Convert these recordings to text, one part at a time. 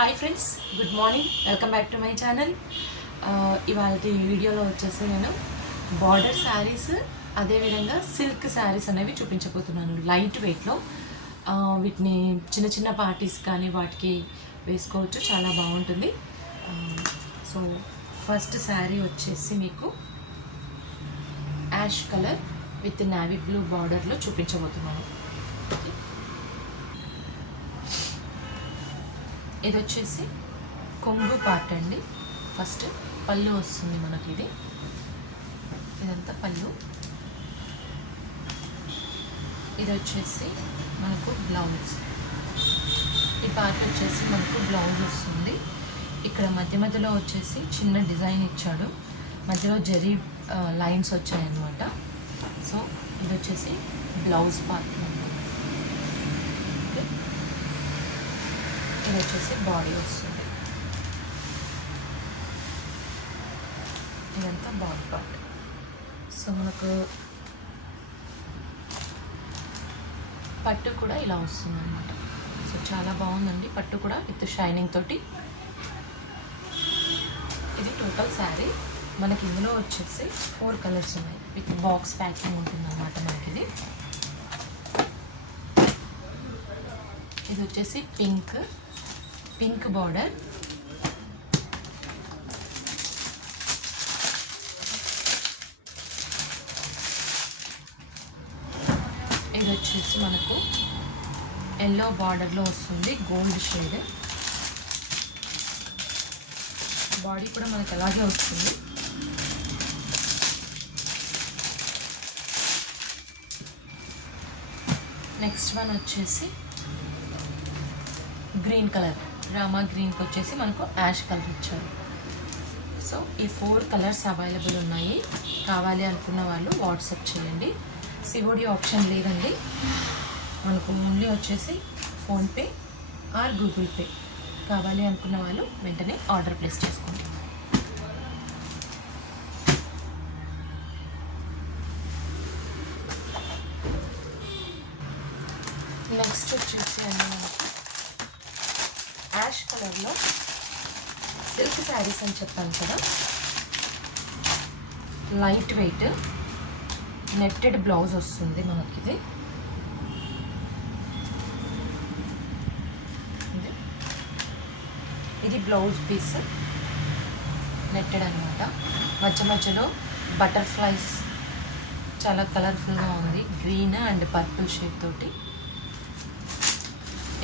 Hi friends, good morning. Welcome back to my channel. ఇవాళ వీడియోలో వచ్చేసి నేను బార్డర్ శారీస్ అదేవిధంగా సిల్క్ శారీస్ అనేవి చూపించబోతున్నాను లైట్ వెయిట్లో. వీటిని చిన్న చిన్న పార్టీస్ కానీ వాటికి వేసుకోవచ్చు, చాలా బాగుంటుంది. సో ఫస్ట్ శారీ వచ్చేసి మీకు ash colour with navy blue బార్డర్లో చూపించబోతున్నాను. ఇది వచ్చేసి కొంగు పార్ట్ అండి. ఫస్ట్ పళ్ళు వస్తుంది మనకి, ఇదంతా పళ్ళు. ఇది వచ్చేసి మనకు బ్లౌజ్. ఈ పార్ట్ వచ్చేసి మనకు బ్లౌజ్ వస్తుంది. ఇక్కడ మధ్య మధ్యలో వచ్చేసి చిన్న డిజైన్ ఇచ్చాడు, మధ్యలో జరీ లైన్స్ వచ్చాయన్నమాట. సో ఇది వచ్చేసి బ్లౌజ్ పార్ట్. ఇది వచ్చేసి బాడీ వస్తుంది. ఇదంతా బాడీ పార్ట్. సో మనకు పట్టు కూడా ఇలా వస్తుంది అన్నమాట. సో చాలా బాగుందండి పట్టు కూడా విత్ షైనింగ్ తోటి. ఇది టోటల్ శారీ. మనకి ఇందులో వచ్చేసి 4 కలర్స్ ఉన్నాయి. విత్ బాక్స్ ప్యాకింగ్ ఉంటుంది అన్నమాట మనకి. ఇది వచ్చేసి పింక్ బార్డర్. ఇది వచ్చేసి మనకు ఎల్లో బార్డర్లో వస్తుంది, గోల్డ్ షేడ్. బాడీ కూడా మనకు అలాగే వస్తుంది. నెక్స్ట్ వన్ వచ్చేసి గ్రీన్ కలర్, రామా గ్రీన్కి వచ్చేసి మనకు యాష్ కలర్ ఇచ్చారు. సో ఈ 4 కలర్స్ అవైలబుల్ ఉన్నాయి. కావాలి అనుకున్న వాళ్ళు వాట్సాప్ చేయండి. సిఓడి ఆప్షన్ లేదండి, మనకు ఓన్లీ వచ్చేసి ఫోన్పే ఆర్ గూగుల్ పే. కావాలి అనుకున్న వాళ్ళు వెంటనే ఆర్డర్ ప్లేస్ చేసుకోండి. నెక్స్ట్ వచ్చేసి మనకి యాష్ కలర్లో సిల్క్ శారీస్ అని చెప్పాను కదా, లైట్ వెయిట్ నెట్టెడ్ బ్లౌజ్ వస్తుంది మనకి. ఇది బ్లౌజ్ పీస్ నెట్టెడ్ అనమాట. మధ్య మధ్యలో బటర్ఫ్లైస్ చాలా కలర్ఫుల్గా ఉంది, గ్రీన్ అండ్ పర్పుల్ షేడ్ తోటి.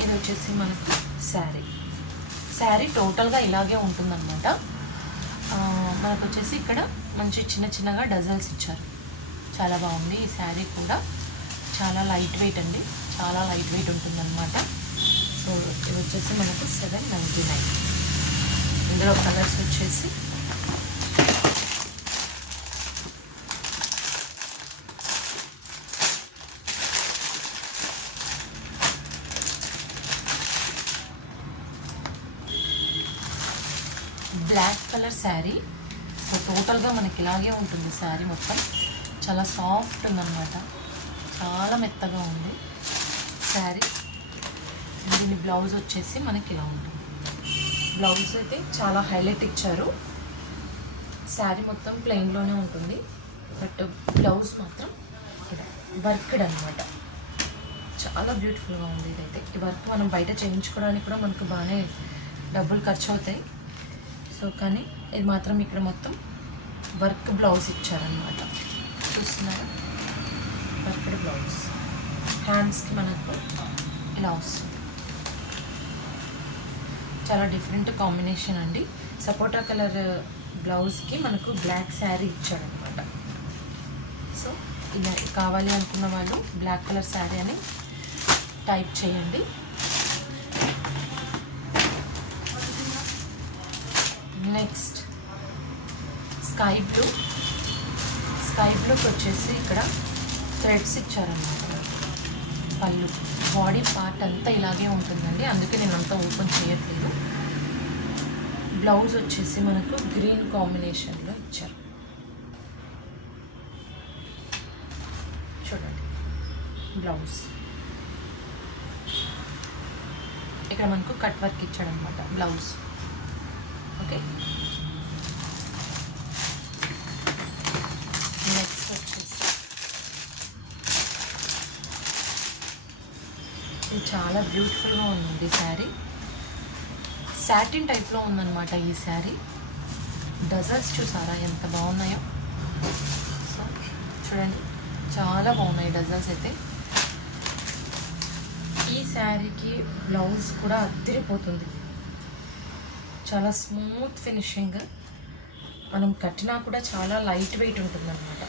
ఇది వచ్చేసి మనకు శారీ టోటల్గా ఇలాగే ఉంటుందన్నమాట. మనకు వచ్చేసి ఇక్కడ మంచి చిన్నగా డజల్స్ ఇచ్చారు, చాలా బాగుంది. ఈ శారీ కూడా చాలా లైట్ వెయిట్ అండి, చాలా లైట్ వెయిట్ ఉంటుందన్నమాట. సో ఇది వచ్చేసి మనకు 799. ఇందులో కలర్స్ వచ్చేసి బ్లాక్ కలర్ శారీ. సో టోటల్గా మనకి ఇలాగే ఉంటుంది శారీ మొత్తం. చాలా సాఫ్ట్ ఉందన్నమాట, చాలా మెత్తగా ఉంది శారీ. దీని బ్లౌజ్ వచ్చేసి మనకి ఇలా ఉంటుంది. బ్లౌజ్ అయితే చాలా హైలైట్ ఇచ్చారు. శారీ మొత్తం ప్లెయిన్లోనే ఉంటుంది, బట్ బ్లౌజ్ మాత్రం వర్క్డ్ అనమాట. చాలా బ్యూటిఫుల్గా ఉంది ఇదైతే. ఈ వర్క్ మనం బయట చేయించుకోవడానికి కూడా మనకు బాగానే డబ్బులు ఖర్చు అవుతాయి. సో కానీ ఇది మాత్రం ఇక్కడ మొత్తం వర్క్ బ్లౌజ్ ఇచ్చారనమాట. చూస్తున్నారా, వర్క్డ్ బ్లౌజ్. హ్యాండ్స్కి మనకు ఇలా వస్తుంది. చాలా డిఫరెంట్ కాంబినేషన్ అండి. సపోటా కలర్ బ్లౌజ్కి మనకు బ్లాక్ శారీ ఇచ్చాడనమాట. సో ఇలా కావాలి అనుకున్న వాళ్ళు బ్లాక్ కలర్ శారీ అని టైప్ చేయండి. నెక్స్ట్ స్కై బ్లూకి వచ్చేసి ఇక్కడ థ్రెడ్స్ ఇచ్చారన్నమాట. పళ్ళు బాడీ పార్ట్ అంతా ఇలాగే ఉంటుందండి, అందుకే నేను అంతా ఓపెన్ చేయట్లేదు. బ్లౌజ్ వచ్చేసి మనకు గ్రీన్ కాంబినేషన్లో ఇచ్చారు. చూడండి బ్లౌజ్ ఇక్కడ మనకు కట్ వర్క్ ఇచ్చాడు అనమాట బ్లౌజ్. ఓకే, నెక్స్ట్ వచ్చేసి ఇది చాలా బ్యూటిఫుల్గా ఉంది శారీ. సాటిన్ టైప్లో ఉందన్నమాట ఈ శారీ. డజల్స్ చూసారా ఎంత బాగున్నాయో. సో చూడండి, చాలా బాగున్నాయి డజల్స్ అయితే. ఈ శారీకి బ్లౌజ్ కూడా అద్దరిపోతుంది. చాలా స్మూత్ ఫినిషింగ్, మనం కట్టినా కూడా చాలా లైట్ వెయిట్ ఉంటుంది అన్నమాట.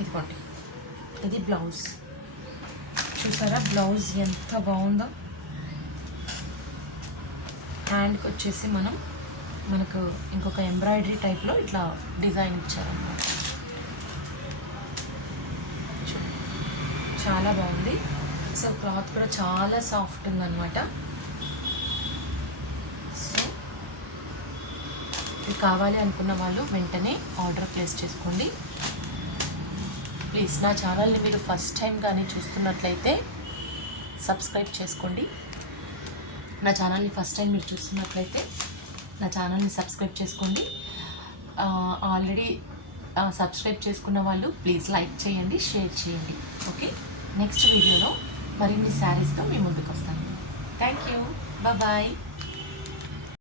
ఇదిగోండి, ఇది బ్లౌజ్. చూసారా బ్లౌజ్ ఎంత బాగుందో. హ్యాండ్కి వచ్చేసి మనకు ఇంకొక ఎంబ్రాయిడరీ టైప్లో ఇట్లా డిజైన్ ఇచ్చారన్నమాట. చాలా బాగుంది. సో క్లాత్ కూడా చాలా సాఫ్ట్ ఉందన్నమాట. సో ఇది కావాలి అనుకున్న వాళ్ళు వెంటనే ఆర్డర్ ప్లేస్ చేసుకోండి. ప్లీజ్ నా ఛానల్ని మీరు ఫస్ట్ టైం కానీ చూస్తున్నట్లయితే సబ్స్క్రైబ్ చేసుకోండి. నా ఛానల్ని ఫస్ట్ టైం మీరు చూస్తున్నట్లయితే నా ఛానల్ని సబ్స్క్రైబ్ చేసుకోండి. ఆల్రెడీ సబ్స్క్రైబ్ చేసుకున్న వాళ్ళు ప్లీజ్ లైక్ చేయండి, షేర్ చేయండి. ఓకే, నెక్స్ట్ వీడియోలో మరిన్ని శారీస్తో మీ ముందుకు వస్తాను. Thank you, bye.